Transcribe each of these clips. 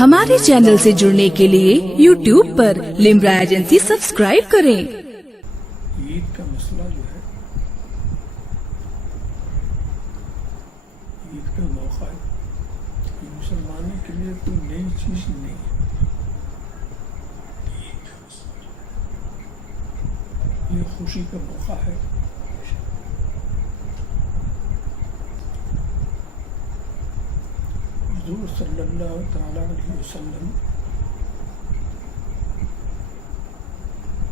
ہمارے چینل سے جڑنے کے لیے YouTube پر لمرا ایجنسی سبسکرائب کریں۔ عید کا مسئلہ جو ہے، عید کا موقع ہے، یہ مسلمانوں کے لیے کوئی نئی چیز نہیں ہے۔ یہ خوشی کا موقع ہے۔ حضور صلی اللہ تعالیٰ علیہ وسلم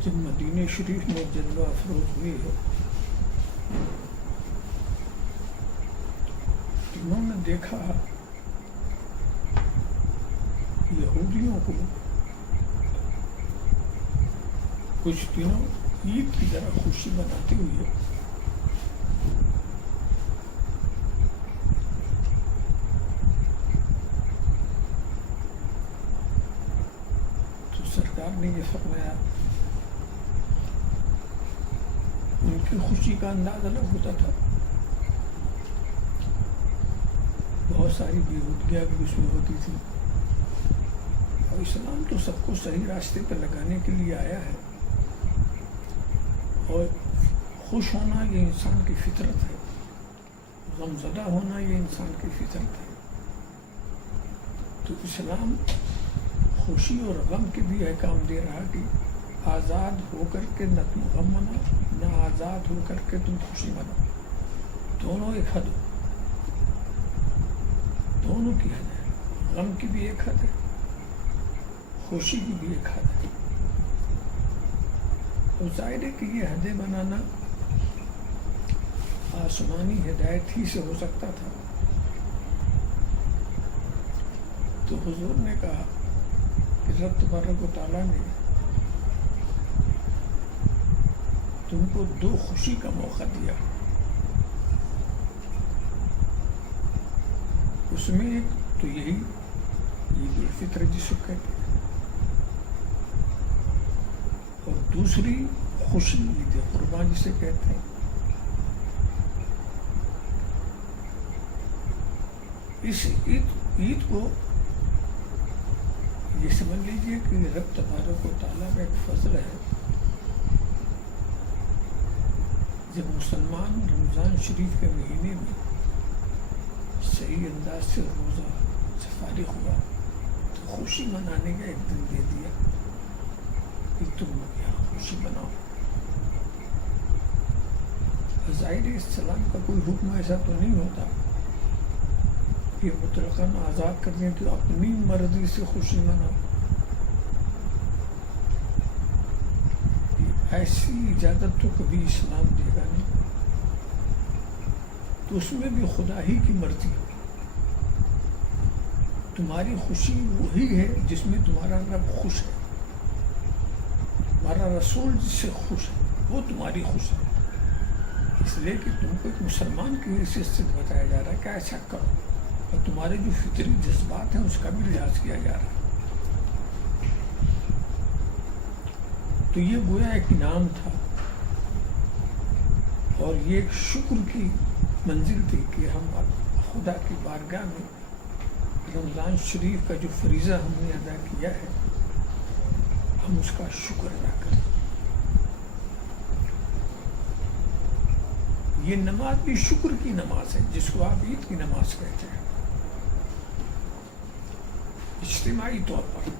جب مدینہ شریف میں جلوہ افروز ہوئے ہے، انہوں نے دیکھا یہودیوں کو کچھ دنوں عید کی طرح خوشی مناتے ہوئے، تو سرکار نے یہ فرمایا، ان کی خوشی کا انداز الگ ہوتا تھا۔ بہت ساری بےہودگیاں بھی اس میں ہوتی تھی، اور اسلام تو سب کو صحیح راستے پر لگانے کے لیے آیا ہے، اور خوش ہونا یہ انسان کی فطرت ہے، غم زدہ ہونا یہ انسان کی فطرت ہے۔ تو اسلام خوشی اور غم کے بھی احکام دے رہا کہ آزاد ہو کر کے نہ تم غم مناؤ، نہ آزاد ہو کر کے تم خوشی مناؤ، دونوں ایک حد ہو، دونوں کی حد ہے، غم کی بھی ایک حد ہے، خوشی کی بھی ایک حد ہے۔ اور ظاہر ہے کہ یہ حدیں بنانا آسمانی ہدایت ہی سے ہو سکتا تھا۔ تو حضور نے کہا کہ رب تبارک و تعالیٰ نے تم کو دو خوشی کا موقع دیا، اس میں ایک تو یہی عید الفطر جسے کہتے ہیں، اور دوسری خوشی عید قربان جسے کہتے ہیں۔ اس عید کو یہ سمجھ لیجئے کہ رب تبارک و تعالیٰ کا ایک فضل ہے، جب مسلمان رمضان شریف کے مہینے میں صحیح انداز سے روزہ سے فارغ ہوا تو خوشی منانے کا ایک دن دے دیا کہ تم یہاں خوشی مناؤ۔ ظاہر اسلام کا کوئی حکم ایسا تو نہیں ہوتا کہ مطلقاً آزاد کر دیں تو اپنی مرضی سے خوشی مناؤ، ایسی اجازت تو کبھی اسلام دے گا نہیں۔ تو اس میں بھی خدا ہی کی مرضی ہے۔ تمہاری خوشی وہی ہے جس میں تمہارا رب خوش ہے، تمہارا رسول جس سے خوش ہے وہ تمہاری خوش ہے۔ اس لیے کہ تم کو ایک مسلمان کی حیثیت سے بتایا جا رہا ہے کہ ایسا کرو، اور تمہارے جو فطری جذبات ہیں اس کا بھی لحاظ کیا جا رہا ہے۔ تو یہ گویا ایک انعام تھا، اور یہ ایک شکر کی منزل تھی کہ ہم خدا کی بارگاہ میں رمضان شریف کا جو فریضہ ہم نے ادا کیا ہے، ہم اس کا شکر ادا کریں۔ یہ نماز بھی شکر کی نماز ہے، جس کو آپ عید کی نماز کہتے ہیں، اجتماعی طور پر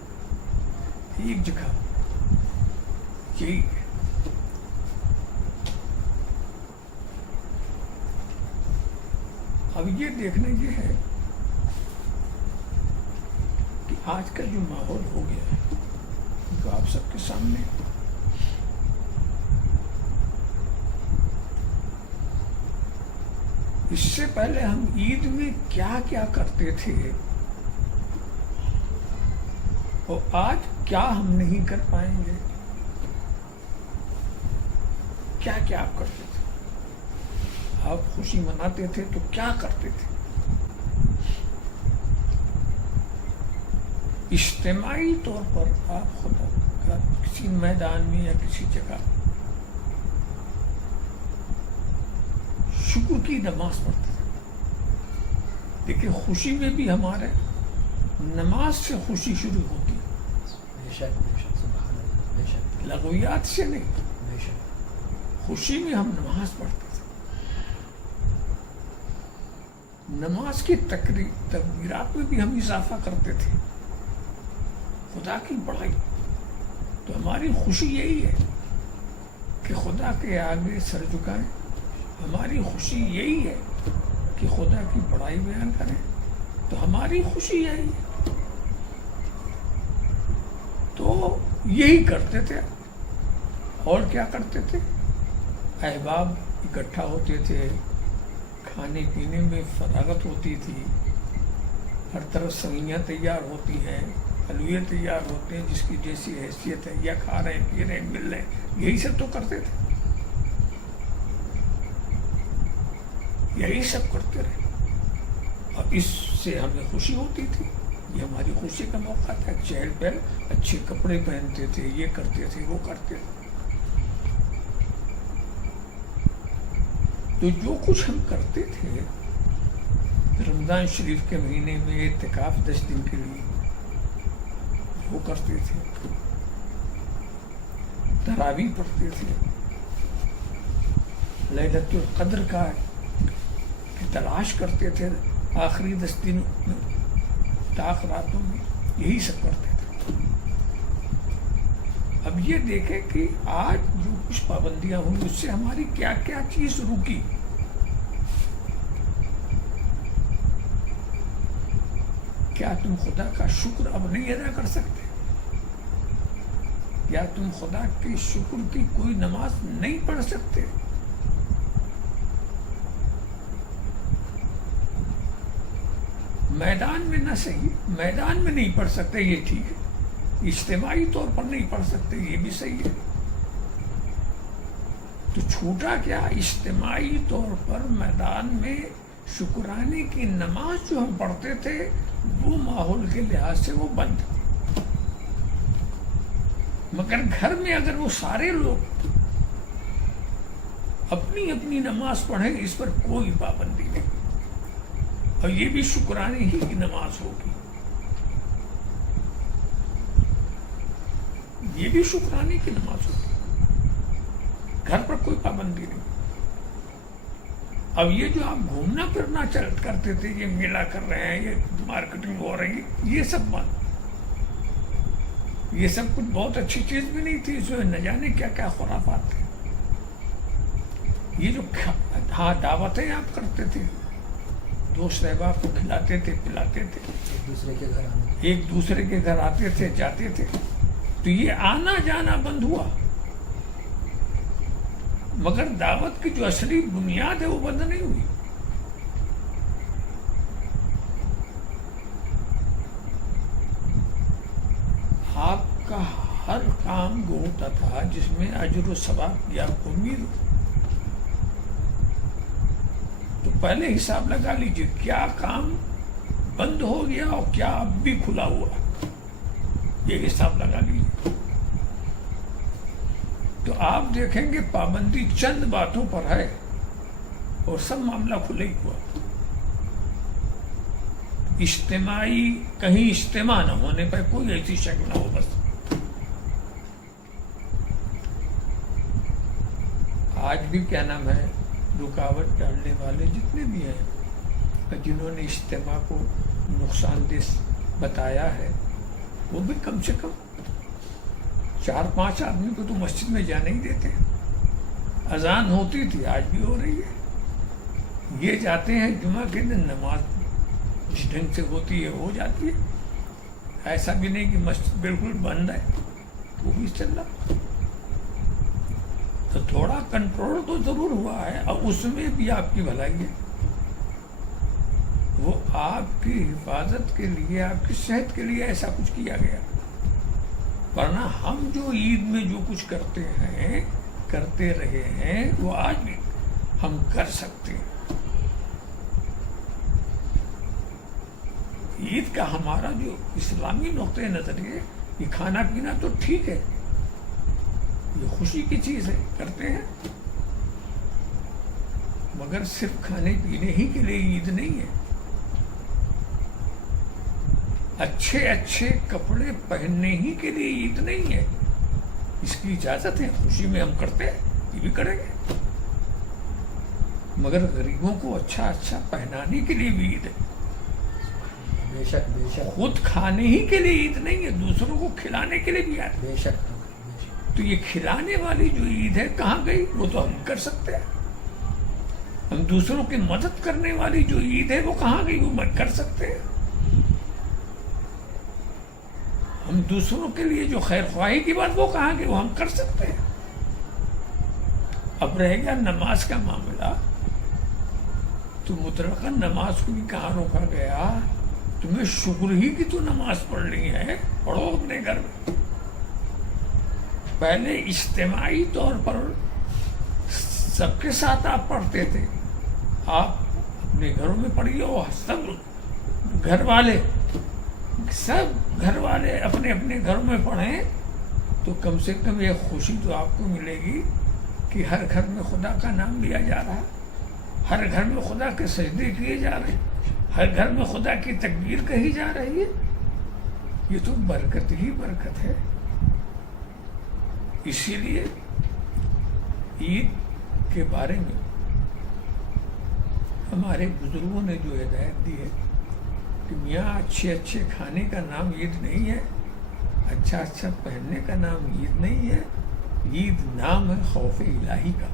ایک جگہ یہی ہے۔ اب یہ دیکھنا یہ ہے کہ آج کا جو ماحول ہو گیا ہے جو آپ سب کے سامنے، اس سے پہلے ہم عید میں کیا کیا کرتے تھے اور آج کیا ہم نہیں کر پائیں گے، کیا کیا آپ کرتے تھے؟ آپ خوشی مناتے تھے تو کیا کرتے تھے؟ اجتماعی طور پر آپ خدا کا کسی میدان میں یا کسی جگہ شکر کی نماز پڑھتے تھے، لیکن خوشی میں بھی ہمارے نماز سے خوشی شروع ہوتی ہے، بے شک سبحان اللہ، بے شک لغویات سے نہیں. بے شک. خوشی میں ہم نماز پڑھتے تھے، نماز کی تکبیرات میں بھی ہم اضافہ کرتے تھے، خدا کی بڑائی. تو ہماری خوشی یہی ہے کہ خدا کے آگے سر جھکائیں، ہماری خوشی یہی ہے کہ خدا کی بڑائی بیان کریں. تو ہماری خوشی یہی ہے، تو یہی کرتے تھے. اور کیا کرتے تھے؟ احباب اکٹھا ہوتے تھے، کھانے پینے میں فراغت ہوتی تھی، ہر طرف سوئیاں تیار ہوتی ہیں، حلوے تیار ہوتے ہیں، جس کی جیسی حیثیت ہے، یا کھا رہے ہیں، پی رہے ہیں، مل رہے ہیں. یہی سب تو کرتے تھے، یہی سب کرتے رہے. اور اس سے ہمیں خوشی ہوتی تھی، یہ ہماری خوشی کا موقع تھا. چہل پہل، اچھے کپڑے پہنتے تھے، یہ کرتے تھے، وہ کرتے تھے. تو جو کچھ ہم کرتے تھے رمضان شریف کے مہینے میں اعتکاف 10 دن کے لیے، وہ کرتے تھے. تراویح پڑھتے تھے، لیلۃ القدر کا کی تلاش کرتے تھے آخری 10 دن میں، تاخراتوں میں، یہی سب کرتے تھے. اب یہ دیکھیں کہ آج جو کچھ پابندیاں ہوئی اس سے ہماری کیا کیا چیز رکی. کیا تم خدا کا شکر اب نہیں ادا کر سکتے؟ کیا تم خدا کے شکر کی کوئی نماز نہیں پڑھ سکتے؟ میدان میں نہ صحیح، میدان میں نہیں پڑھ سکتے یہ ٹھیک ہے، اجتماعی طور پر نہیں پڑھ سکتے یہ بھی صحیح ہے. تو چھوٹا کیا، اجتماعی طور پر میدان میں شکرانے کی نماز جو ہم پڑھتے تھے وہ ماحول کے لحاظ سے وہ بند. مگر گھر میں اگر وہ سارے لوگ اپنی اپنی نماز پڑھیں، اس پر کوئی پابندی نہیں، اور یہ بھی شکرانے ہی کی نماز ہوگی، یہ بھی شکرانے کی نماز ہوگی، گھر پر کوئی پابندی نہیں. اب یہ جو آپ گھومنا پھرنا کرتے تھے، یہ میلہ کر رہے ہیں، یہ مارکیٹنگ ہو رہی ہے، یہ سب بند. یہ سب کچھ بہت اچھی چیز بھی نہیں تھی، اس میں نہ جانے کیا کیا خرافات تھے. یہ جو دعوتیں آپ کرتے تھے، دوست احباب کو کھلاتے تھے، پلاتے تھے، ایک دوسرے کے گھر آتے تھے، جاتے تھے، تو یہ آنا جانا بند ہوا. مگر دعوت کی جو اصلی بنیاد ہے وہ بند نہیں ہوئی. آپ کا ہر کام وہ ہوتا تھا جس میں اجر و ثواب کی آپ کو امید ہو. تو پہلے حساب لگا لیجئے کیا کام بند ہو گیا اور کیا اب بھی کھلا ہوا، یہ حساب لگا لیجیے. تو آپ دیکھیں گے پابندی چند باتوں پر ہے اور سب معاملہ کھلا ہی ہوا. اجتماعی، کہیں اجتماع نہ ہونے پر کوئی ایسی شک نہ ہو. بس آج بھی کیا نام ہے، رکاوٹ ڈالنے والے جتنے بھی ہیں، جنہوں نے اجتماع کو نقصان دہ بتایا ہے، وہ بھی کم سے کم 4-5 آدمی کو تو مسجد میں جانے ہی دیتے ہیں. اذان ہوتی تھی، آج بھی ہو رہی ہے. یہ جاتے ہیں جمعہ کے دن، نماز جس ڈھنگ سے ہوتی ہے ہو جاتی ہے. ایسا بھی نہیں کہ مسجد بالکل بند ہے، وہ بھی چل رہا. تو تھوڑا کنٹرول تو ضرور ہوا ہے، اور اس میں بھی آپ کی بھلائی ہے. وہ آپ کی حفاظت کے لیے، آپ کی صحت کے لیے ایسا کچھ کیا گیا. ورنہ ہم جو عید میں جو کچھ کرتے ہیں، کرتے رہے ہیں، وہ آج بھی ہم کر سکتے ہیں. عید کا ہمارا جو اسلامی نقطۂ نظر ہے، یہ کھانا پینا تو ٹھیک ہے، یہ خوشی کی چیز ہے، کرتے ہیں، مگر صرف کھانے پینے ہی کے لیے عید نہیں ہے. اچھے اچھے کپڑے پہننے ہی کے لیے عید نہیں ہے، اس کی اجازت ہے، خوشی میں ہم کرتے ہیں، یہ بھی کریں گے، مگر غریبوں کو اچھا اچھا پہنانے کے لیے بھی عید ہے، بے شک بے شک خود کھانے ہی کے لیے عید نہیں ہے، دوسروں کو کھلانے کے لیے بھی عید ہے۔ بے شک بے شک۔ تو یہ کھلانے والی جو عید ہے کہاں گئی؟ وہ تو ہم کر سکتے ہیں۔ ہم دوسروں کی مدد کرنے والی جو عید ہے وہ کہاں گئی؟ وہ ہم کر سکتے ہیں۔ ہم دوسروں کے لیے جو خیر خواہی کی بات وہ کہاں گئی؟ وہ ہم کر سکتے ہیں۔ اب رہ گیا نماز کا معاملہ، تو مطلقاً نماز کو بھی کہاں روکا گیا؟ تمہیں شکر ہی کی تو نماز پڑھنی ہے، پڑھو اپنے گھر میں۔ پہلے اجتماعی طور پر سب کے ساتھ آپ پڑھتے تھے، آپ اپنے گھروں میں پڑھیے، اور سب گھر والے اپنے اپنے گھروں میں پڑھیں، تو کم سے کم یہ خوشی تو آپ کو ملے گی کہ ہر گھر میں خدا کا نام لیا جا رہا ہے، ہر گھر میں خدا کے سجدے کیے جا رہے ہیں، ہر گھر میں خدا کی تکبیر کہی جا رہی ہے۔ یہ تو برکت ہی برکت ہے۔ اسی لیے عید کے بارے میں ہمارے بزرگوں نے جو ہدایت دی ہے کہ میاں اچھے اچھے کھانے کا نام عید نہیں ہے، اچھا اچھا پہننے کا نام عید نہیں ہے، عید نام ہے خوف الہی کا،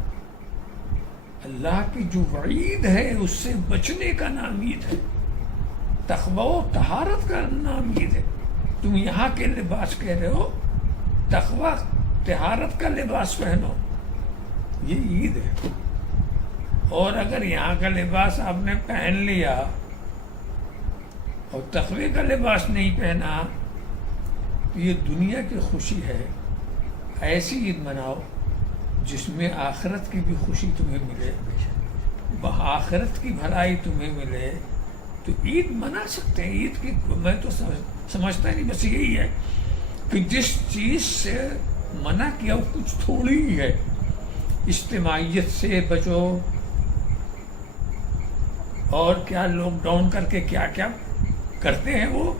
اللہ کی جو وعید ہے اس سے بچنے کا نام عید ہے، تقوی و طہارت کا نام عید ہے۔ تم یہاں کے لباس کہہ رہے ہو، تقوی طہارت کا لباس پہنو، یہ عید ہے۔ اور اگر یہاں کا لباس آپ نے پہن لیا اور تقوی کا لباس نہیں پہنا، تو یہ دنیا کی خوشی ہے۔ ایسی عید مناؤ جس میں آخرت کی بھی خوشی تمہیں ملے، وہاں آخرت کی بھلائی تمہیں ملے، تو عید منا سکتے ہیں۔ عید کی میں تو سمجھتا نہیں، بس یہی ہے کہ جس چیز سے منع کیا وہ کچھ تھوڑی ہی ہے۔ اجتماعیت سے بچو، اور کیا لاک ڈاؤن کر کے کیا کیا کرتے ہیں، وہ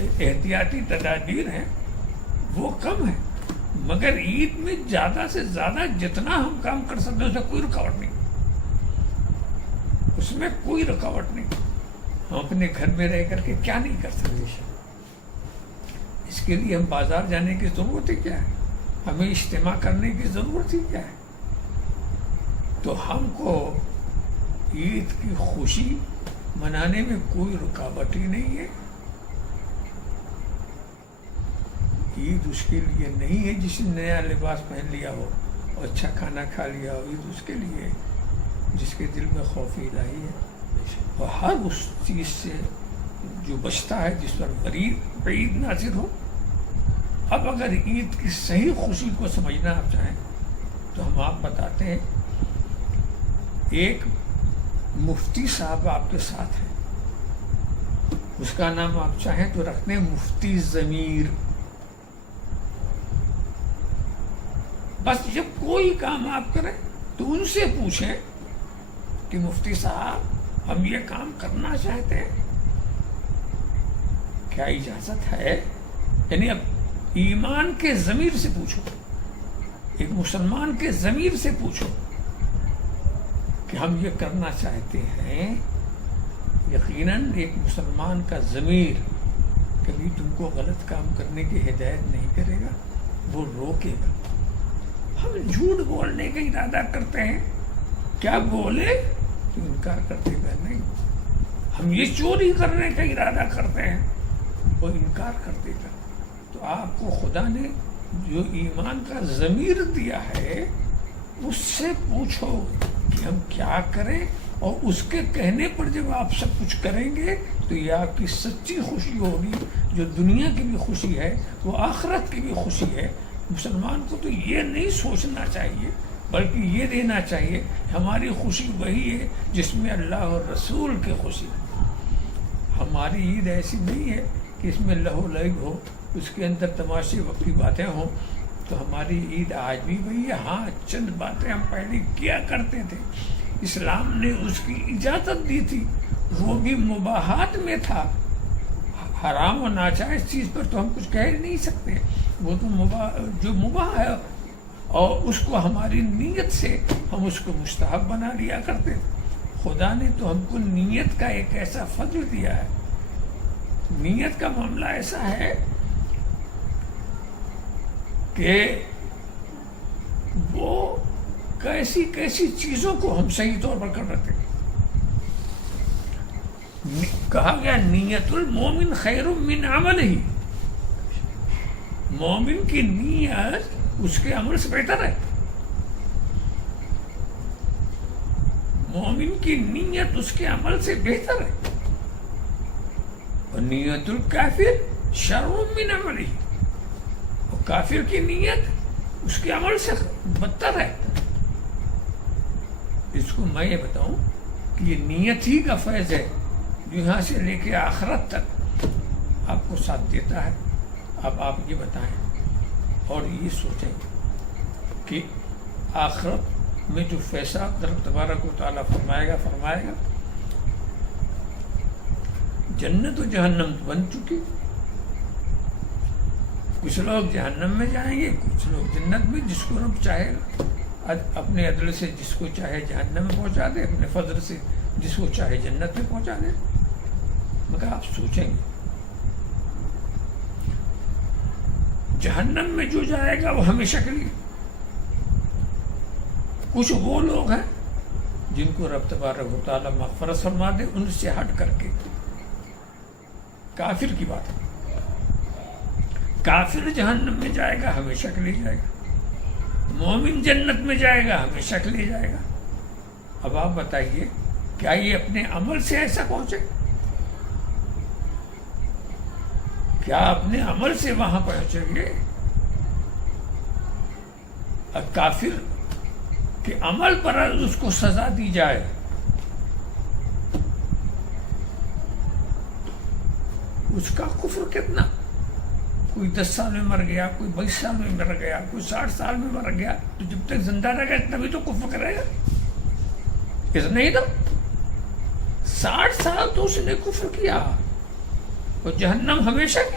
احتیاطی تدابیر ہیں، وہ کم ہے، مگر عید میں زیادہ سے زیادہ جتنا ہم کام کر سکتے ہیں اس میں کوئی رکاوٹ نہیں، اس میں کوئی رکاوٹ نہیں۔ ہم اپنے گھر میں رہ کر کے کیا نہیں کر سکتے؟ اس کے لیے ہم بازار جانے کی ضرورت ہی کیا ہے؟ ہمیں اجتماع کرنے کی ضرورت ہی کیا ہے؟ تو ہم کو عید کی خوشی منانے میں کوئی رکاوٹ ہی نہیں ہے۔ عید اس کے لیے نہیں ہے جس نے نیا لباس پہن لیا ہو اور اچھا کھانا کھا لیا ہو، عید اس کے لیے جس کے دل میں خوف الہی ہے، اور ہر اس چیز سے جو بچتا ہے جس پر وعید نازل ہو۔ اب اگر عید کی صحیح خوشی کو سمجھنا آپ چاہیں تو ہم آپ بتاتے ہیں، ایک مفتی صاحب آپ کے ساتھ ہیں، اس کا نام آپ چاہیں تو رکھتے ہیں مفتی ضمیر۔ بس جب کوئی کام آپ کریں تو ان سے پوچھیں کہ مفتی صاحب ہم یہ کام کرنا چاہتے ہیں، کیا اجازت ہے؟ یعنی اب ایمان کے ضمیر سے پوچھو، ایک مسلمان کے ضمیر سے پوچھو کہ ہم یہ کرنا چاہتے ہیں۔ یقیناً ایک مسلمان کا ضمیر کبھی تم کو غلط کام کرنے کی ہدایت نہیں کرے گا، وہ روکے گا۔ ہم جھوٹ بولنے کا ارادہ کرتے ہیں، کیا بولے تو انکار کر دے گا، نہیں۔ ہم یہ چوری کرنے کا ارادہ کرتے ہیں، وہ انکار کر دے گا۔ تو آپ کو خدا نے جو ایمان کا ضمیر دیا ہے اس سے پوچھو کہ ہم کیا کریں، اور اس کے کہنے پر جب آپ سب کچھ کریں گے تو یہ آپ کی سچی خوشی ہوگی، جو دنیا کی بھی خوشی ہے وہ آخرت کی بھی خوشی ہے۔ مسلمان کو تو یہ نہیں سوچنا چاہیے، بلکہ یہ دینا چاہیے کہ ہماری خوشی وہی ہے جس میں اللہ اور رسول کی خوشی ہے۔ ہماری عید ایسی نہیں ہے کہ اس میں لہو لہب ہو، اس کے اندر تماشے وقت کی باتیں ہوں، تو ہماری عید آج بھی وہی ہے۔ ہاں، چند باتیں ہم پہلے کیا کرتے تھے، اسلام نے اس کی اجازت دی تھی، وہ بھی مباحات میں تھا، حرام و ناجائز چیز پر تو ہم کچھ کہہ نہیں سکتے، وہ تو جو مباح ہے اور اس کو ہماری نیت سے ہم اس کو مستحب بنا لیا کرتے تھے۔ خدا نے تو ہم کو نیت کا ایک ایسا فضل دیا ہے، نیت کا معاملہ ایسا ہے کہ وہ کیسی کیسی چیزوں کو ہم صحیح طور پر کر رہے تھے۔ کہا گیا نیت المومن خیر من عمل ہی، مومن کی نیت اس کے عمل سے بہتر ہے، مومن کی نیت اس کے عمل سے بہتر ہے، اور نیت الکافر شر من عمل ہی، اور کافر کی نیت اس کے عمل سے بدتر ہے۔ اس کو میں یہ بتاؤں کہ یہ نیت ہی کا فیض ہے جو یہاں سے لے کے آخرت تک آپ کو ساتھ دیتا ہے۔ اب آپ یہ بتائیں اور یہ سوچیں کہ آخرت میں جو فیصلہ رب تبارک و تعالیٰ فرمائے گا جنت و جہنم بن چکی، کچھ لوگ جہنم میں جائیں گے، کچھ لوگ جنت میں، جس کو رب چاہے گا اپنے عدل سے جس کو چاہے جہنم میں پہنچا دے، اپنے فضل سے جس کو چاہے جنت میں پہنچا دے۔ مگر آپ سوچیں گے جہنم میں جو جائے گا وہ ہمیشہ کے لیے، کچھ وہ لوگ ہیں جن کو رب تبارک و تعالیٰ مغفرت فرما دے ان سے ہٹ کر کے، کافر کی بات ہے، کافر جہنم میں جائے گا ہمیشہ کے لیے جائے گا، مومن جنت میں جائے گا ہمیشہ کے لیے جائے گا۔ اب آپ بتائیے کیا یہ اپنے عمل سے ایسا پہنچے؟ کیا اپنے عمل سے وہاں پہنچیں گے؟ اور کافر کے عمل پر اس کو سزا دی جائے، اس کا کفر کتنا؟ کوئی 10 سال میں مر گیا، کوئی 22 سال میں مر گیا، کوئی 60 سال میں مر گیا، تو جب تک زندہ رہے گا تبھی تو کفر کرے گا، اتنا ہی تو 60 سال تو اس نے کفر کیا، اور جہنم ہمیشہ کی۔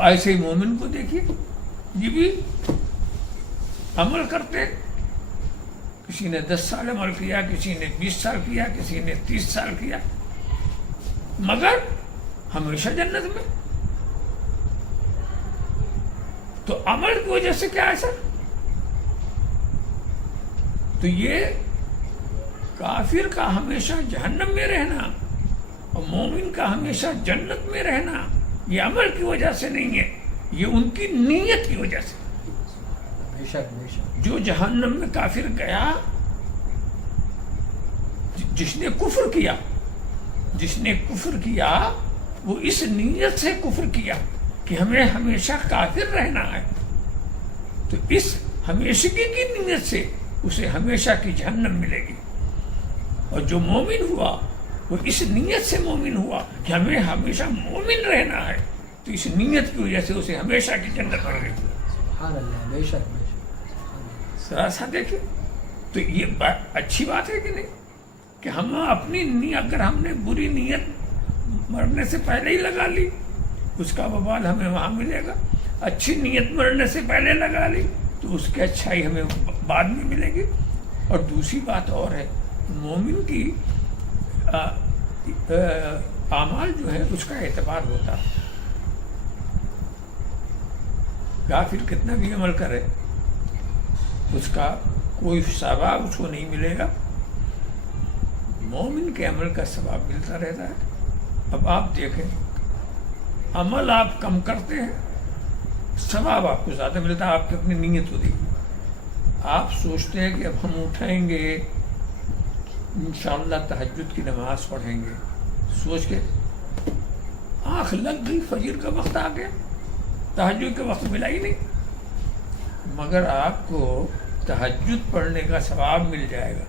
ایسے ہی مومن کو دیکھیے، یہ بھی عمل کرتے، کسی نے 10 سال عمل کیا، کسی نے 20 سال کیا، کسی نے 30 سال کیا، مگر ہمیشہ جنت میں۔ تو عمل کی وجہ سے کیا ایسا؟ تو یہ کافر کا ہمیشہ جہنم میں رہنا اور مومن کا ہمیشہ جنت میں رہنا یہ عمل کی وجہ سے نہیں ہے، یہ ان کی نیت کی وجہ سے۔ جو جہنم میں کافر گیا، جس نے کفر کیا وہ اس نیت سے کفر کیا کہ ہمیں ہمیشہ کافر رہنا ہے، تو اس ہمیشگی کی نیت سے اسے ہمیشہ کی جہنم ملے گی۔ اور جو مومن ہوا وہ اس نیت سے مومن ہوا کہ ہمیں ہمیشہ مومن رہنا ہے، تو اس نیت کی وجہ سے اسے ہمیشہ کی جنت مل گئی۔ ذرا سا دیکھیں تو یہ اچھی بات ہے کہ نہیں کہ ہم اپنی اگر ہم نے بری نیت مرنے سے پہلے ہی لگا لی اس کا وبال ہمیں وہاں ملے گا، اچھی نیت مرنے سے پہلے لگا لی تو اس کی اچھائی ہمیں بعد میں ملے گی۔ اور دوسری بات اور ہے، مومن کی اعمال جو ہے اس کا اعتبار ہوتا، کافر کتنا بھی عمل کرے اس کا کوئی ثواب اس کو نہیں ملے گا، مومن کے عمل کا ثواب ملتا رہتا ہے۔ اب آپ دیکھیں عمل آپ کم کرتے ہیں، ثواب آپ کو زیادہ ملتا ہے، آپ کی اپنی نیت کو دیکھیں۔ آپ سوچتے ہیں کہ اب ہم اٹھیں گے انشاءاللہ تہجد کی نماز پڑھیں گے، سوچ کے آنکھ لگ گئی، فجر کا وقت آ گیا، تہجد کا وقت ملا ہی نہیں، مگر آپ کو تہجد پڑھنے کا ثواب مل جائے گا،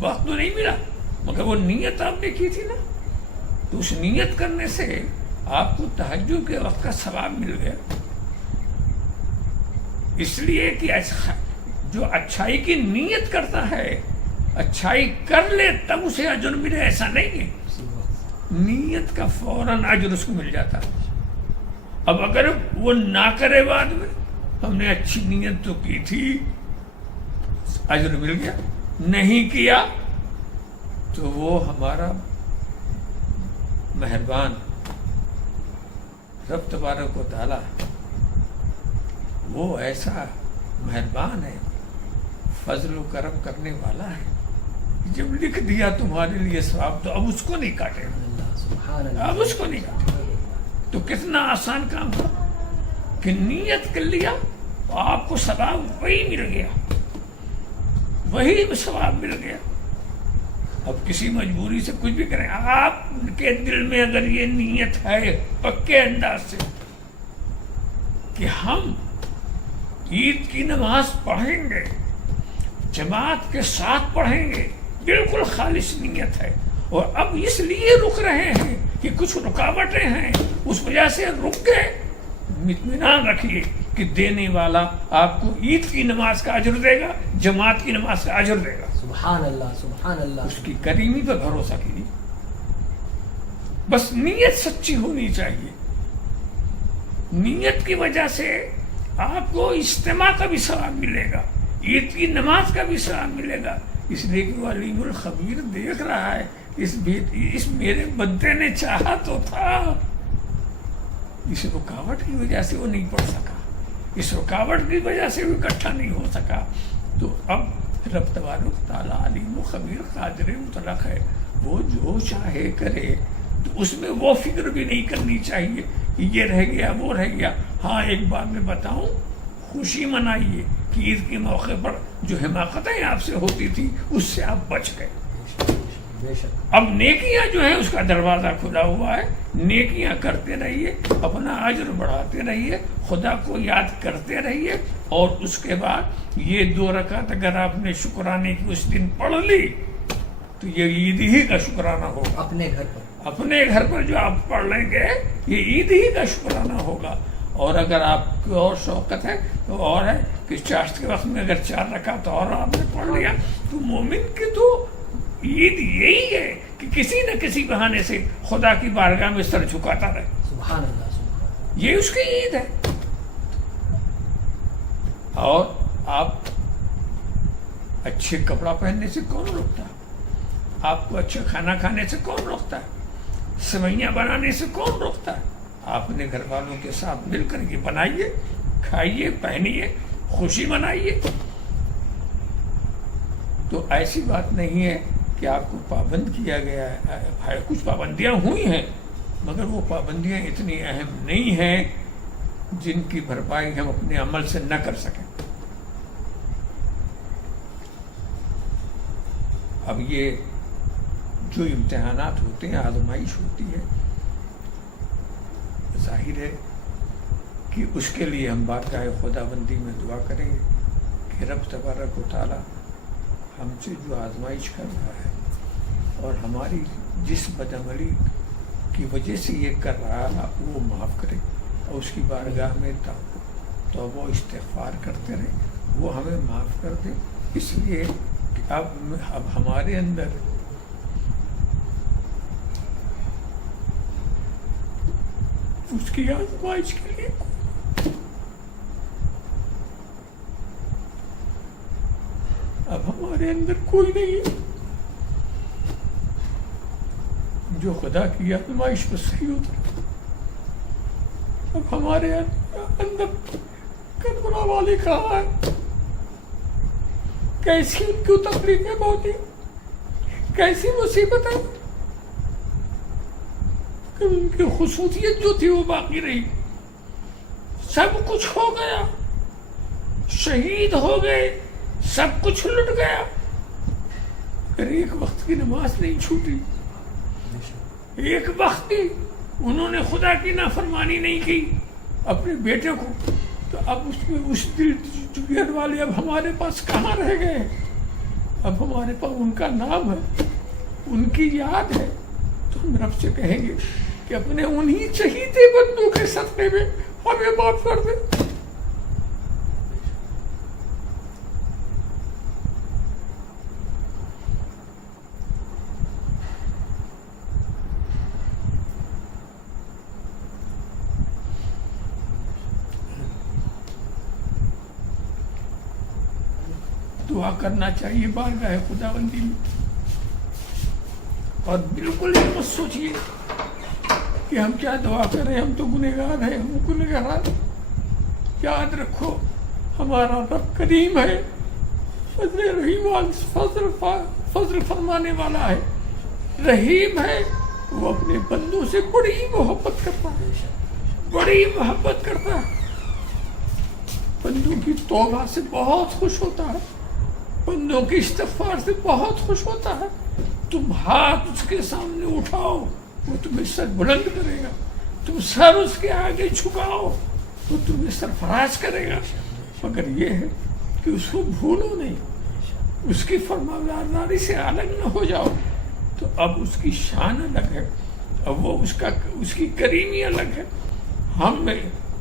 وقت تو نہیں ملا مگر وہ نیت آپ نے کی تھی نا، تو اس نیت کرنے سے آپ کو تہجد کے وقت کا ثواب مل گیا۔ اس لیے کہ جو اچھائی کی نیت کرتا ہے اچھائی کر لے تب اسے اجر ملے ایسا نہیں ہے. نیت کا فوراً اجر اس کو مل جاتا. اب اگر وہ نہ کرے بعد میں ہم نے اچھی نیت تو کی تھی اجر مل گیا, نہیں کیا تو وہ ہمارا مہربان رب تبارک و تعالی وہ ایسا مہربان ہے, فضل و کرم کرنے والا ہے. جب لکھ دیا تمہارے لیے ثواب تو اب اس کو نہیں کاٹے گا, سبحان اللہ. اب اس کو نہیں کاٹے گا. تو کتنا آسان کام تھا کہ نیت کر لیا تو آپ کو ثواب وہی مل گیا, وہی ثواب مل گیا. اب کسی مجبوری سے کچھ بھی کریں, آپ کے دل میں اگر یہ نیت ہے پکے انداز سے کہ ہم عید کی نماز پڑھیں گے, جماعت کے ساتھ پڑھیں گے, بالکل خالص نیت ہے, اور اب اس لیے رک رہے ہیں کہ کچھ رکاوٹیں ہیں اس وجہ سے رک گئے, اطمینان رکھیے کہ دینے والا آپ کو عید کی نماز کا اجر دے گا, جماعت کی نماز کا اجر دے گا. سبحان اللہ, سبحان اللہ. اس کی کریمی پر بھروسہ کیجیے. بس نیت سچی ہونی چاہیے. نیت کی وجہ سے آپ کو اجتماع کا بھی ثواب ملے گا, عید کی نماز کا بھی ثواب ملے گا. اس لیے کہ وہ علیم الخبیر دیکھ رہا ہے, اس میرے بندے نے چاہا تو تھا, اس رکاوٹ کی وجہ سے وہ نہیں پڑھ سکا, اس رکاوٹ کی وجہ سے وہ اکٹھا نہیں ہو سکا. تو اب رب تبارک تعالیٰ علیم و خبیر قادر مطلق ہے, وہ جو چاہے کرے. تو اس میں وہ فکر بھی نہیں کرنی چاہیے کہ یہ رہ گیا وہ رہ گیا. ہاں ایک بات میں بتاؤں, خوشی منائیے کہ عید کے موقع پر جو حماقتیں آپ سے ہوتی تھی اس سے آپ بچ گئے. بے شک. اب نیکیاں جو ہیں اس کا دروازہ کھلا ہوا ہے, نیکیاں کرتے رہیے, اپنا اجر بڑھاتے رہیے, خدا کو یاد کرتے رہیے. اور اس کے بعد یہ 2 رکعت اگر آپ نے شکرانے کی اس دن پڑھ لی تو یہ عید ہی کا شکرانہ ہوگا. اپنے گھر پر, اپنے گھر پر جو آپ پڑھ لیں گے یہ عید ہی کا شکرانہ ہوگا. اور اگر آپ کو اور شوقت ہے تو اور ہے کہ چاشت کے وقت میں اگر 4 رکعت اور آپ نے پڑھ لیا تو مومن کی تو عید یہی ہے کہ کسی نہ کسی بہانے سے خدا کی بارگاہ میں سر جھکاتا رہے. سبحان اللہ, سبحان اللہ. یہ اس کی عید ہے. اور آپ اچھے کپڑا پہننے سے کون روکتا ہے, آپ کو اچھا کھانا کھانے سے کون روکتا ہے, سوئیاں بنانے سے کون روکتا ہے. آپ اپنے گھر والوں کے ساتھ مل کر یہ بنائیے, کھائیے, پہنیے, خوشی منائیے. تو ایسی بات نہیں ہے کہ آپ کو پابند کیا گیا ہے. کچھ پابندیاں ہوئی ہیں مگر وہ پابندیاں اتنی اہم نہیں ہیں جن کی بھرپائی ہم اپنے عمل سے نہ کر سکیں. اب یہ جو امتحانات ہوتے ہیں, آزمائش ہوتی ہے, ظاہر ہے کہ اس کے لیے ہم بارگاہ خدا بندی میں دعا کریں گے کہ رب تبارک و تعالی ہم سے جو آزمائش کر رہا ہے اور ہماری جس بدعملی کی وجہ سے یہ کر رہا ہے وہ معاف کرے, اور اس کی بارگاہ میں توبہ و استغفار کرتے رہیں, وہ ہمیں معاف کر دے. اس لیے کہ اب ہمارے اندر اس کی آزمائش کے لیے اب ہمارے اندر کوئی نہیں ہے جو خدا کی آزمائش پر صحیح ہوتا. اب ہمارے اندر کربلا والے کہاں ہے, کیسی ان کی تکلیفیں بہت ہیں, کیسی مصیبت ہے, کہ ان کی خصوصیت جو تھی وہ باقی رہی. سب کچھ ہو گیا, شہید ہو گئے, سب کچھ لٹ گیا, پھر ایک وقت کی نماز نہیں چھوٹی, ایک وقت بھی انہوں نے خدا کی نافرمانی نہیں کی اپنے بیٹے کو. تو اب اس دل جگر والے اب ہمارے پاس کہاں رہ گئے. اب ہمارے پاس ان کا نام ہے, ان کی یاد ہے, تو ہم رب سے کہیں گے کہ اپنے انہی چہیتے بندوں کے صدقے میں ہمیں معاف کر دے. دعا کرنا چاہیے بارگاہ خداوندی میں. اور بالکل یہ مت سوچیے کہ ہم کیا دعا کریں, ہم تو گنہگار ہیں, ہم گنہگار. یاد رکھو ہمارا رب کریم ہے, فضل رحیم, فضل فرمانے والا ہے, رحیم ہے. وہ اپنے بندوں سے بڑی محبت کرتا ہے, بڑی محبت کرتا ہے. بندوں کی توبہ سے بہت خوش ہوتا ہے, بندوں کی استغفار سے بہت خوش ہوتا ہے. تم ہاتھ اس کے سامنے اٹھاؤ, وہ تمہیں سر بلند کرے گا. تم سر اس کے آگے جھکاؤ, وہ تمہیں سرفراز کرے گا. مگر یہ ہے کہ اس کو بھولو نہیں, اس کی فرمانبرداری سے الگ نہ ہو جاؤ. تو اب اس کی شان الگ ہے, اب وہ اس کی کریمی الگ ہے. ہم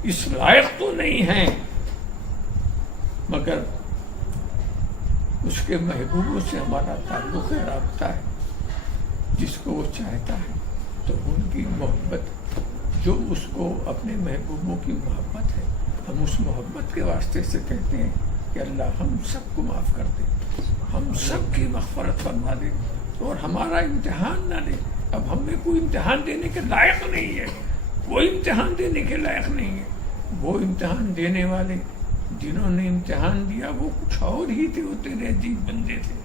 اس لائق تو نہیں ہیں, مگر اس کے محبوبوں سے ہمارا تعلق ہے, رابطہ ہے. جس کو وہ چاہتا ہے تو ان کی محبت, جو اس کو اپنے محبوبوں کی محبت ہے, ہم اس محبت کے واسطے سے کہتے ہیں کہ اللہ ہم سب کو معاف کر دے, ہم سب کی مغفرت فرما دے, اور ہمارا امتحان نہ لے. اب ہمیں کوئی امتحان دینے کے لائق نہیں ہے, کوئی امتحان دینے کے لائق نہیں ہے. وہ امتحان دینے والے جنہوں نے امتحان دیا وہ کچھ اور ہی تھے, وہ تیرے عجیب بندے تھے.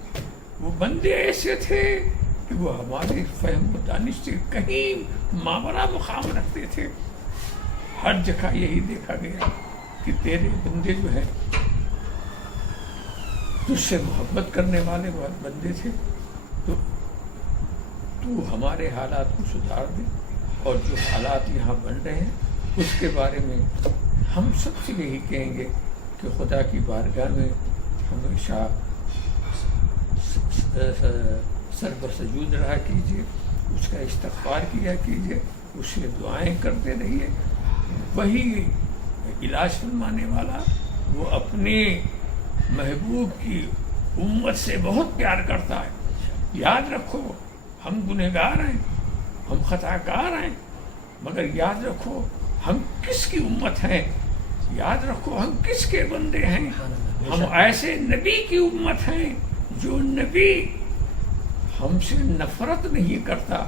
وہ بندے ایسے تھے کہ وہ ہمارے فہم و دانش سے کہیں ماورا مقام رکھتے تھے. ہر جگہ یہی دیکھا گیا کہ تیرے بندے جو ہیں تجھ سے محبت کرنے والے بندے تھے. تو ہمارے حالات کو سدھار دے, اور جو حالات یہاں بن رہے ہیں اس کے بارے میں ہم سب سے یہی کہیں گے کہ خدا کی بارگاہ میں ہمیشہ سر بسجود رہا کیجیے, اس کا استغفار کیا کیجیے, اس سے دعائیں کرتے رہیے. وہی علاج فرمانے والا, وہ اپنے محبوب کی امت سے بہت پیار کرتا ہے. یاد رکھو ہم گنہگار ہیں, ہم خطا کار ہیں, مگر یاد رکھو ہم کس کی امت ہیں, یاد رکھو ہم کس کے بندے ہیں. ہم ایسے نبی کی امت ہیں جو نبی ہم سے نفرت نہیں کرتا.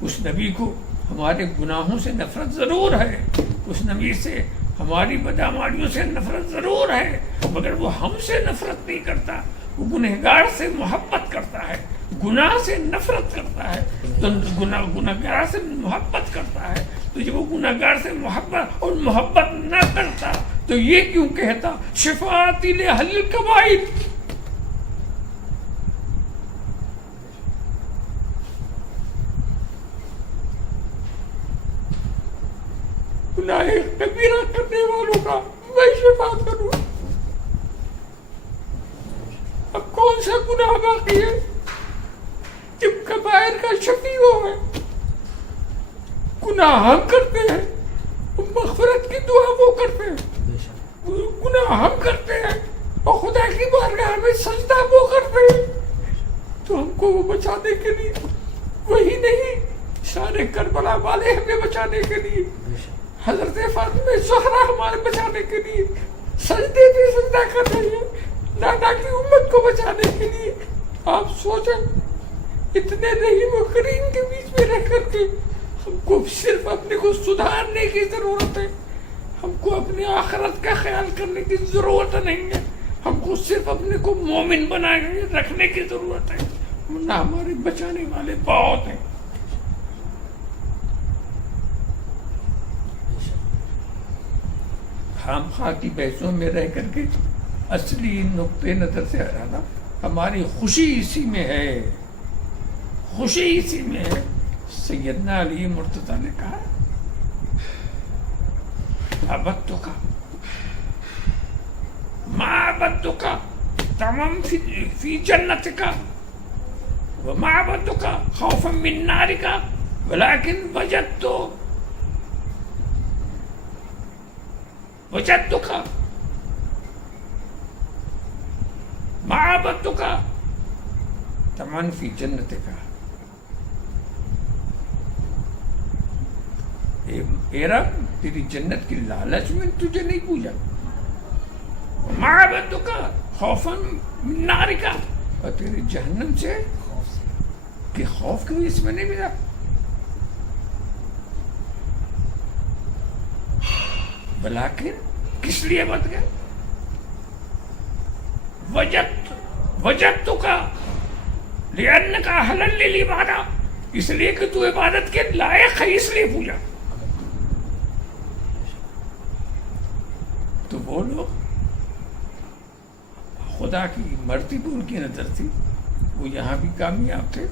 اس نبی کو ہمارے گناہوں سے نفرت ضرور ہے, اس نبی سے ہماری بدعمالیوں سے نفرت ضرور ہے, مگر وہ ہم سے نفرت نہیں کرتا. وہ گنہگار سے محبت کرتا ہے, گناہ سے نفرت کرتا ہے, تو گنہگار سے محبت کرتا ہے. تو جب وہ گنہگار سے محبت اور محبت نہ کرتا تو یہ کیوں کہتا شفاعتی لأہل الکبائر. گناہ کبیرہ کرنے والوں کا میں شفاعت کروں. اب کون سا گناہ باقی ہے جب کبائر کا شفیع وہ ہے. گناہ ہم کرتے ہیں, مغفرت کی دعا وہ کرتے ہیں. گناہ ہم کرتے ہیں اور خدا کی بارگاہ میں سجدہ وہ کرتے ہیں. تو ہم کو وہ بچانے کے لیے وہی نہیں, سارے کربلا والے ہمیں بچانے کے لیے, حضرت فاطمہ زہرا ہمارے بچانے کے لیے سجدے پہ سجدہ کر رہی ہے, نانا کی امت کو بچانے کے لیے. آپ سوچیں اتنے رحیم و کریم کے بیچ میں رہ کر کے ہم کو صرف اپنے کو سدھارنے کی ضرورت ہے, ہم کو اپنی آخرت کا خیال کرنے کی ضرورت نہیں ہے, ہم کو صرف اپنے کو مومن بنا کے رکھنے کی ضرورت ہے, ورنہ ہمارے بچانے والے بہت ہیں. خام خواہ کی بحثوں میں رہ کر کے اصلی نقطۂ نظر سے ہٹانا. ہماری خوشی اسی میں ہے, خوشی اسی میں ہے. سیدنا علی مرتضیٰ نے کہا عبدتک ما عبدتک تمام فی جنتک وما عبدتک خوفا من نارک ولكن وجدتک ما عبدتک تمام فی جنتک. اے رب تیری جنت کی لالچ میں تجھے نہیں پوجا. ما عبدتک خوفن من نارک، اور تیری جہنم سے خوف سے کہ خوف کی وجہ سے میں نے ملا. بلاکن کس لیے بچ گئے؟ وجدتک لأنک اہلا للعبادۃ، اس لیے کہ تو عبادت کے لائق ہے، اس لیے پوجا. تو وہ لوگ خدا کی مرضی پہ ان کی نظر تھی، وہ یہاں بھی کامیاب تھے،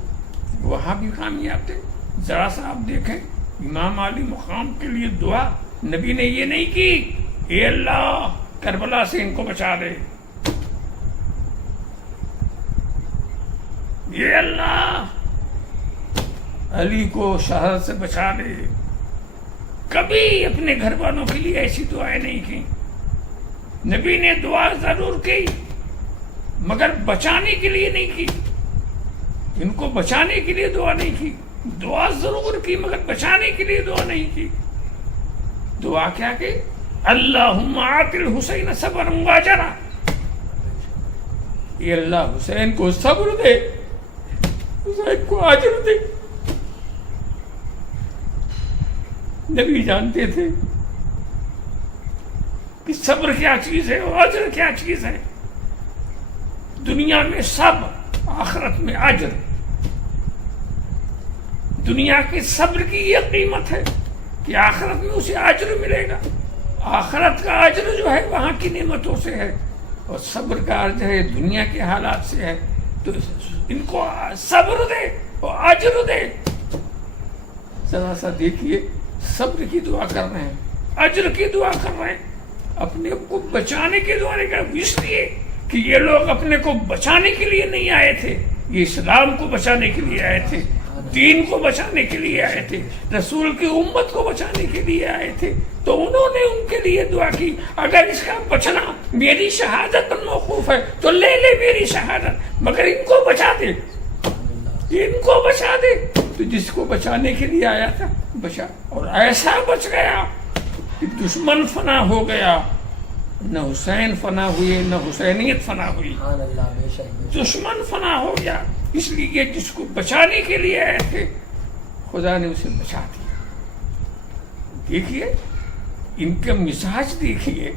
وہاں بھی کامیاب تھے. ذرا سا آپ دیکھیں امام علی مقام کے لیے دعا نبی نے یہ نہیں کی اے اللہ کربلا سے ان کو بچا دے، یہ اللہ علی کو شہادت سے بچا دے. کبھی اپنے گھر والوں کے لیے ایسی دعائیں نہیں کی. نبی نے دعا ضرور کی مگر بچانے کے لیے نہیں کی. ان کو بچانے کے لیے دعا نہیں کی، دعا ضرور کی مگر بچانے کے لیے دعا نہیں کی. دعا کیا کہ اللہم آت الحسین صبرا واجرا، یہ اللہ حسین کو صبر دے، حسین کو اجر دے. نبی جانتے تھے کہ صبر کیا چیز ہے اور اجر کیا چیز ہے. دنیا میں صبر، آخرت میں اجر. دنیا کے صبر کی یہ قیمت ہے کہ آخرت میں اسے اجر ملے گا. آخرت کا اجر جو ہے وہاں کی نعمتوں سے ہے، اور صبر کا اجر ہے دنیا کے حالات سے ہے. تو ان کو صبر دے اور اجر دے. ذرا سا دیکھیے، صبر کی دعا کر رہے ہیں، اجر کی دعا کر رہے ہیں. اپنے کو بچانے کی دعا نہیں کر، اس لیے کہ یہ لوگ اپنے کو بچانے کے لیے نہیں آئے تھے، یہ اسلام کو بچانے کے لیے آئے تھے، دین کو بچانے کے لیے آئے تھے، رسول کی امت کو بچانے کے لیے آئے تھے. تو انہوں نے ان کے لیے دعا کی اگر اس کا بچنا میری شہادت پر موقوف ہے تو لے لے میری شہادت، مگر ان کو بچا دے، ان کو بچا دے. تو جس کو بچانے کے لیے آیا تھا بچا، اور ایسا بچ گیا کہ دشمن فنا ہو گیا، نہ حسین فنا ہوئے نہ حسینیت فنا ہوئی، سبحان اللہ. بے شک دشمن فنا ہو گیا. اس لیے جس کو بچانے کے لیے آئے تھے خدا نے اسے بچا دیا. دیکھیے ان کے مزاج، دیکھیے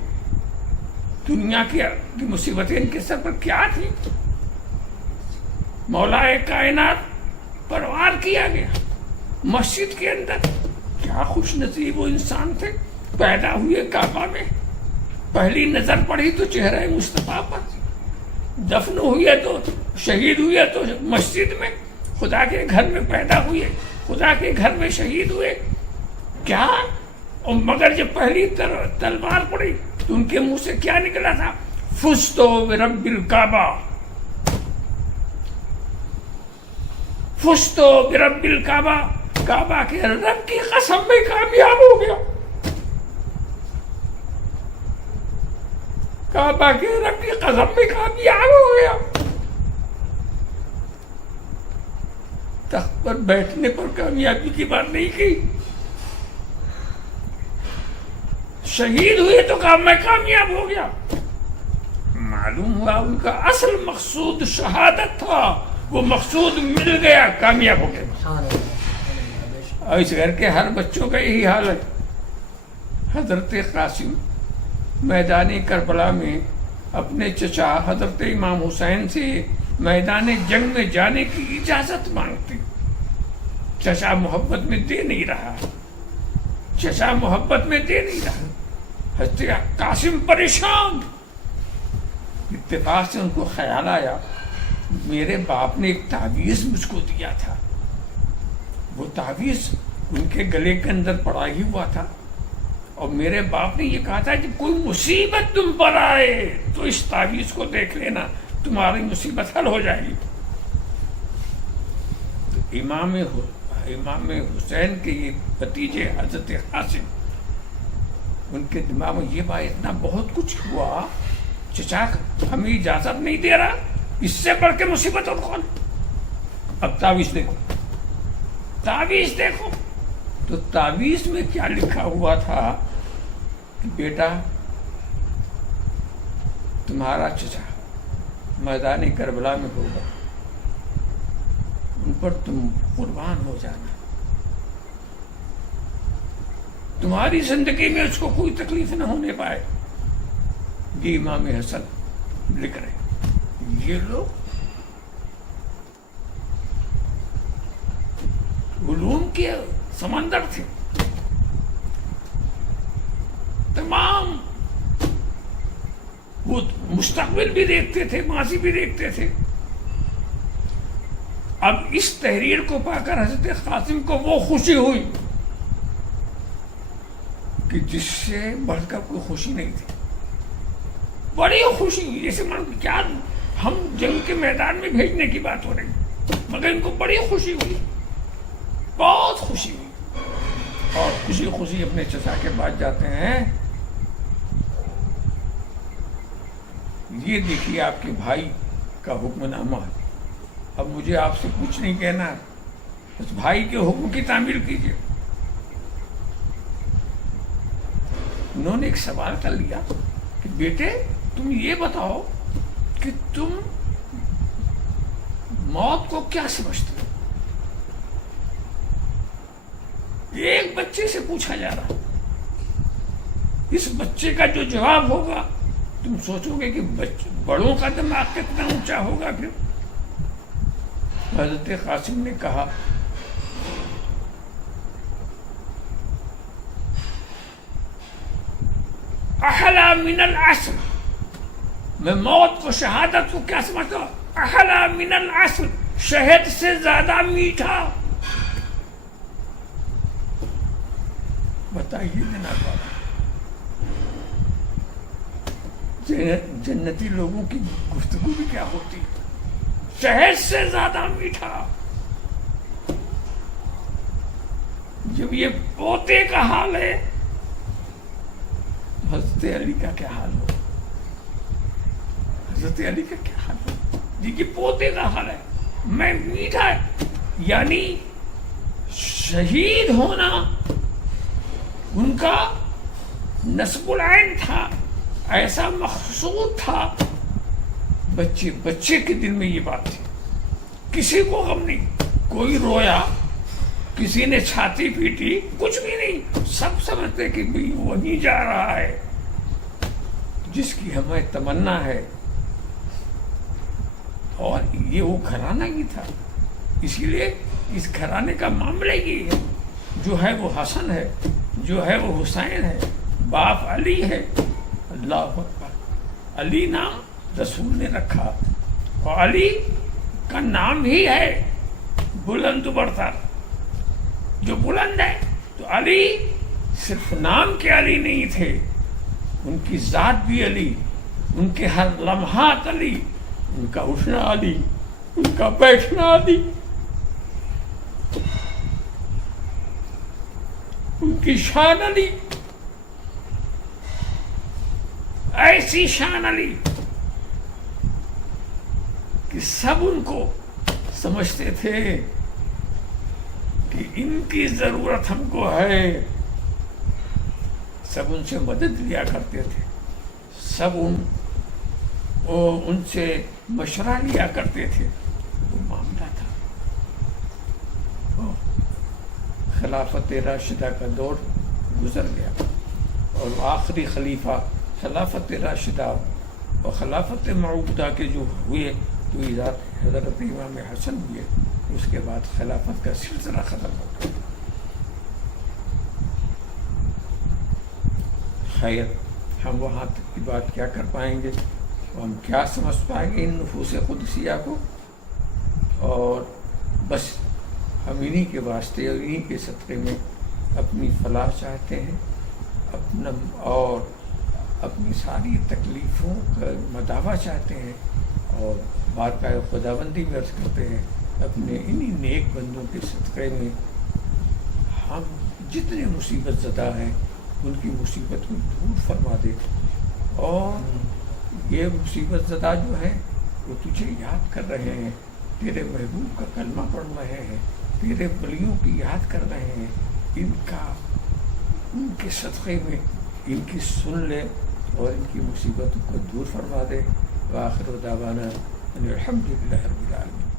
دنیا کی مصیبتیں ان کے سر پر کیا تھی. مولا کائنات پروار کیا گیا مسجد کے اندر. کیا خوش نصیب وہ انسان تھے، پیدا ہوئے کعبہ میں، پہلی نظر پڑی تو چہرہ مصطفیٰ پر، دفن ہوئے تو شہید ہوئے تو مسجد میں، خدا کے گھر میں پیدا ہوئے، خدا کے گھر میں شہید ہوئے. کیا اور مگر جب پہلی تلوار پڑی تو ان کے منہ سے کیا نکلا تھا؟ فزت برب الکعبہ، فزت برب الکعبہ، کعبہ کے رب کی قسم میں کامیاب ہو گیا، کعبہ کے رب کی قسم میں کامیاب ہو گیا. تخت پر بیٹھنے پر کامیابی کی بات نہیں کی، شہید ہوئے تو کام میں کامیاب ہو گیا. معلوم ہوا ان کا اصل مقصود شہادت تھا، وہ مقصود مل گیا، کامیاب ہو گیا. سبحان اللہ. بے شک اور اس گھر کے ہر بچوں کا یہی حال ہے. حضرت قاسم میدان کربلا میں اپنے چچا حضرت امام حسین سے میدان جنگ میں جانے کی اجازت مانگتے. چچا محبت میں دے نہیں رہا، چچا محبت میں دے نہیں رہا. حضرت قاسم پریشان. اتفاق سے ان کو خیال آیا میرے باپ نے ایک تعویذ مجھ کو دیا تھا، وہ تعویذ ان کے گلے کے اندر پڑا ہی ہوا تھا، اور میرے باپ نے یہ کہا تھا جب کوئی مصیبت تم پر آئے تو اس تعویذ کو دیکھ لینا، تمہاری مصیبت حل ہو جائے گی. تو امام حسین کے یہ بھتیجے حضرت قاسم، ان کے دماغ میں یہ بات اتنا بہت کچھ ہوا، چچا ہمیں اجازت نہیں دے رہا، اس سے بڑھ کے مصیبت اور کون. اب تعویذ دیکھو، تعویذ دیکھو. تو تعویذ میں کیا لکھا ہوا تھا کہ بیٹا تمہارا چچا میدان کربلا میں ہوگا، ان پر تم قربان ہو جانا، تمہاری زندگی میں اس کو کوئی تکلیف نہ ہونے پائے. یہ امام حسن لکھ رہے ہیں. یہ لوگ علوم کے سمندر تھے، تمام وہ مستقبل بھی دیکھتے تھے، ماضی بھی دیکھتے تھے. اب اس تحریر کو پا کر حضرت قاسم کو وہ خوشی ہوئی کہ جس سے بڑھ کر کوئی خوشی نہیں تھی. بڑی خوشی ہوئی، جیسے کیا ہم جنگ کے میدان میں بھیجنے کی بات ہو رہی، مگر ان کو بڑی خوشی ہوئی، بہت خوشی ہوئی. اور خوشی خوشی اپنے چچا کے پاس جاتے ہیں. یہ دیکھیے آپ کے بھائی کا حکم نامہ ہے، اب مجھے آپ سے کچھ نہیں کہنا، بس بھائی کے حکم کی تعمیل کیجیے. انہوں نے ایک سوال کر لیا کہ بیٹے تم یہ بتاؤ کہ تم موت کو کیا سمجھتے ہو؟ ایک بچے سے پوچھا جا رہا. اس بچے کا جو جواب ہوگا تم سوچو گے کہ بڑوں کا دماغ کتنا اونچا ہوگا. پھر حضرت قاسم نے کہا احلا من العسل، میں موت کو، شہادت کو کیا سمجھتا ہوں؟ احلا من العسل، شہد سے زیادہ میٹھا. بتائیے جناب بابا، جنتی لوگوں کی گفتگو بھی کیا ہوتی ہے؟ شہد سے زیادہ میٹھا. جب یہ پوتے کا حال ہے، حضرت علی کا کیا حال ہو؟ حضرت علی کا کیا حال ہو؟ جی کہ پوتے کا حال ہے، میں میٹھا، یعنی شہید ہونا ان کا نصب العین تھا، ایسا مقصود تھا. بچے کے دل میں یہ بات تھی، کسی کو غم نہیں، کوئی رویا، کسی نے چھاتی پیٹی، کچھ بھی نہیں. سب سمجھتے کہ بھئی وہی جا رہا ہے جس کی ہمیں تمنا ہے. اور یہ وہ گھرانہ ہی تھا، اسی لیے اس گھرانے کا معاملہ یہ ہے، جو ہے وہ حسن ہے، جو ہے وہ حسین ہے، باپ علی ہے. اللہ اکبر. علی نام رسول نے رکھا، اور علی کا نام ہی ہے بلند برتر، جو بلند ہے. تو علی صرف نام کے علی نہیں تھے، ان کی ذات بھی علی، ان کے ہر لمحات علی، ان کا اٹھنا علی، ان کا بیٹھنا علی، ان کی شان علی، ایسی شان علی کہ سب ان کو سمجھتے تھے کہ ان کی ضرورت ہم کو ہے. سب ان سے مدد لیا کرتے تھے، سب ان سے مشورہ لیا کرتے تھے. وہ معاملہ تھا. خلافت راشدہ کا دور گزر گیا، اور آخری خلیفہ خلافت راشدہ اور خلافت موعودہ کے جو ہوئے تو حضرت امام حسن ہوئے. اس کے بعد خلافت کا سلسلہ ختم ہو گیا. خیر، ہم وہاں تک کی بات کیا کر پائیں گے، ہم کیا سمجھ پائیں گے ان نفوس قدسیہ کو. اور بس ہم انہی کے واسطے اور انہی کے صدقے میں اپنی فلاح چاہتے ہیں، اور اپنی ساری تکلیفوں کا مداوع چاہتے ہیں، اور بارگاہ خداوندی میں عرض کرتے ہیں اپنے انہی نیک بندوں کے صدقے میں ہم جتنے مصیبت زدہ ہیں ان کی مصیبت کو دور فرما دے. اور یہ مصیبت زدہ جو ہیں وہ تجھے یاد کر رہے ہیں، تیرے محبوب کا کلمہ پڑھ رہے ہیں، تیرے ولیوں کی یاد کر رہے ہیں، ان کے صدقے میں ان کی سن لے اور ان کی مصیبتوں کو دور فرما دے. وآخر دعوانا الحمدللہ رب العالمین.